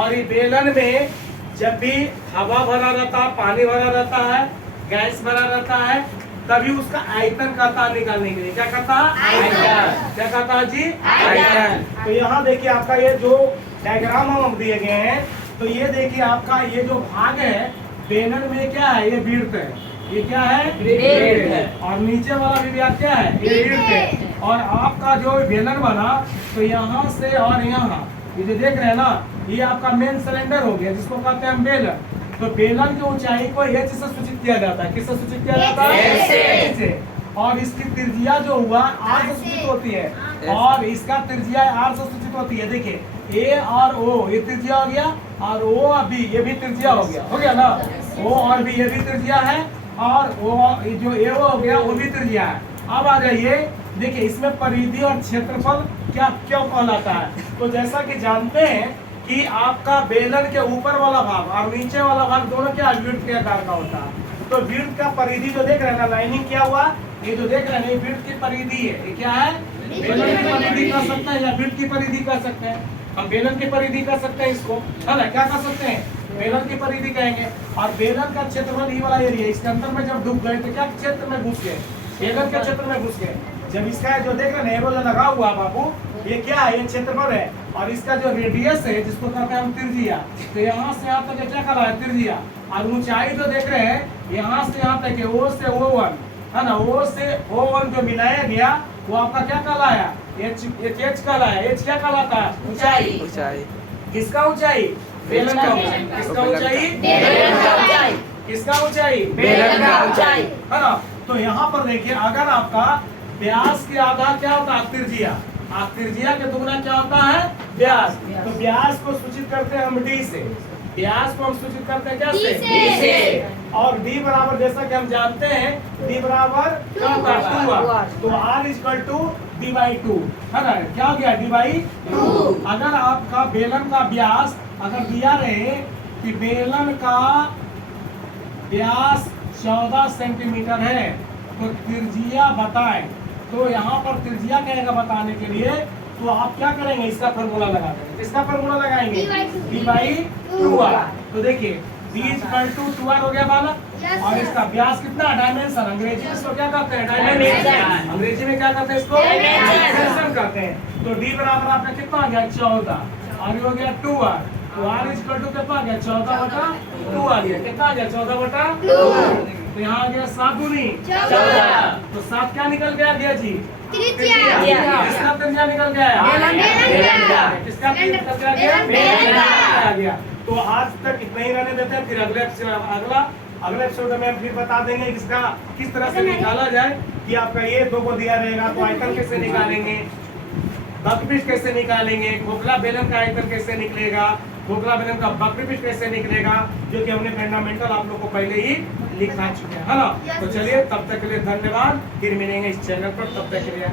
और ये बेलन में जब भी हवा भरा रहता है, पानी भरा रहता है, गैस भरा रहता है, तभी उसका आयतन कहता है निकालने के लिए। क्या कहता है? आयतन। क्या कहता है जी? आयतन। तो यहाँ देखिए आपका ये जो डायग्राम हम दिए गए हैं, तो ये देखिए आपका ये जो भाग है बेलन में क्या है, ये विड्थ है। ये क्या है? विड्थ है। और नीचे वाला भी भाग क्या है? ये विड्थ है। और आपका जो बेलन बना, तो यहाँ से और यहाँ ये जो देख रहे हैं ना, ये आपका मेन सिलेंडर हो गया, जिसको कहते हैं हम बेलन। तो बेलन की ऊंचाई को एच से सूचित किया जाता है। किससे सूचित किया जाता है? एच से। और इसकी त्रिज्या जो हुआ आर से सूचित होती है, और इसका त्रिज्या आर से सूचित होती है। देखिए ए और ओ ये त्रिज्या हो गया, और ओ और बी ये भी त्रिज्या हो गया ना। ओ और बी ये भी त्रिज्या है, और ओ जो ए हो गया वो भी त्रिज्या है। अब आ जाइए, देखिए इसमें परिधि और क्षेत्रफल क्या क्यों कहलाता है। तो जैसा कि जानते हैं कि आपका बेलन के ऊपर वाला भाग और नीचे वाला भाग दोनों क्या विड्थ के आकार का होता है। तो विड्थ का परिधि जो देख रहे हैं ना, लाइनिंग क्या हुआ, ये जो देख रहे हैं ये विड्थ की परिधि है। ये क्या है? बेलन की परिधि कह सकते हैं या विड्थ की परिधि कह सकते हैं। हम बेलन की परिधि कह सकते हैं इसको, है ना। क्या कह सकते हैं? बेलन की परिधि कहेंगे। और बेलन का क्षेत्रफल ये वाला एरिया, इसके अंदर में जब डूब गए तो क्या क्षेत्र में घुस गए? बेलन के क्षेत्र में घुस गए। जब इसका जो देख रहे हैं एरो लगा हुआ बाबू, ये क्या है? ये क्षेत्रफल है। और इसका जो रेडियस है जिसको कहते हैं हम त्रिज्या, तो यहाँ से यहाँ तक क्या कहलाता है? त्रिज्या। और ऊंचाई जो देख रहे हैं यहाँ से यहाँ तक ओ से O1, है ना। ओ से O1 जो मिलाया गया वो आपका क्या कहलाया? एच कहलाया। एच क्या कहलाता है? ऊंचाई। ऊंचाई किसका? ऊंचाई बेलन का ऊंचाई। किसका ऊंचाई? बेलन का ऊंचाई। किसका ऊंचाई? बेलन का ऊंचाई, है ना। तो यहाँ पर देखिए, अगर आपका व्यास के आधा क्या होता है? त्रिज्या। त्रिज्या के दुगना क्या होता है? व्यास। तो व्यास को सूचित करते हैं हम डी से। व्यास को हम सूचित करते हैं क्या से? डी से। और डी बराबर जैसा कि हम जानते हैं, डी बराबर क्या होता है? 2r। तो r इक्वल टू d/2, है ना। क्या हो गया? d/2। अगर आपका बेलन का व्यास अगर दिया रहे कि बेलन का व्यास 14 सेंटीमीटर है, तो त्रिज्या बताएं। तो यहाँ पर त्रिज्या कहेगा बताने के लिए, तो आप क्या करेंगे? इसका फॉर्मूला लगा देंगे। इसका फॉर्मूला लगाएंगे d/2r। तो देखिए d = 2r हो गया बालक। और इसका व्यास कितना? डायमेंशन। अंग्रेजी में इसको क्या कहते हैं? डायमेंशन। अंग्रेजी में क्या कहते हैं इसको? डायमेंशन कहते हैं। तो d बराबर आपका कितना आ गया? 14। और ये हो गया 2r। तो r = कितना आ गया? 14/2 आ गया। कितना आ गया? 14/2। तो यहाँ आ गया 7 दूनी 14। तो 7 क्या निकल गया दिया जी? त्रिज्या। किसका त्रिज्या निकल गया? किसका त्रिज्या आ गया? तो आज तक इतना ही रहने देते हैं, फिर अगले एपिसोड में फिर बता देंगे इसका किस तरह से निकाला जाए। कि आपका ये 2 को दिया रहेगा तो आयतन कैसे निकालेंगे, वक्रपृष्ठ कैसे निकालेंगे, खोखला बेलन का आयतन कैसे निकलेगा, खोखला बेलन का वक्रपृष्ठ कैसे निकलेगा, जो कि हमने फंडामेंटल आप लोग को पहले ही लिखा चुके हैं, है ना। तो चलिए तब तक के लिए धन्यवाद। फिर मिलेंगे इस चैनल पर, तब तक के लिए।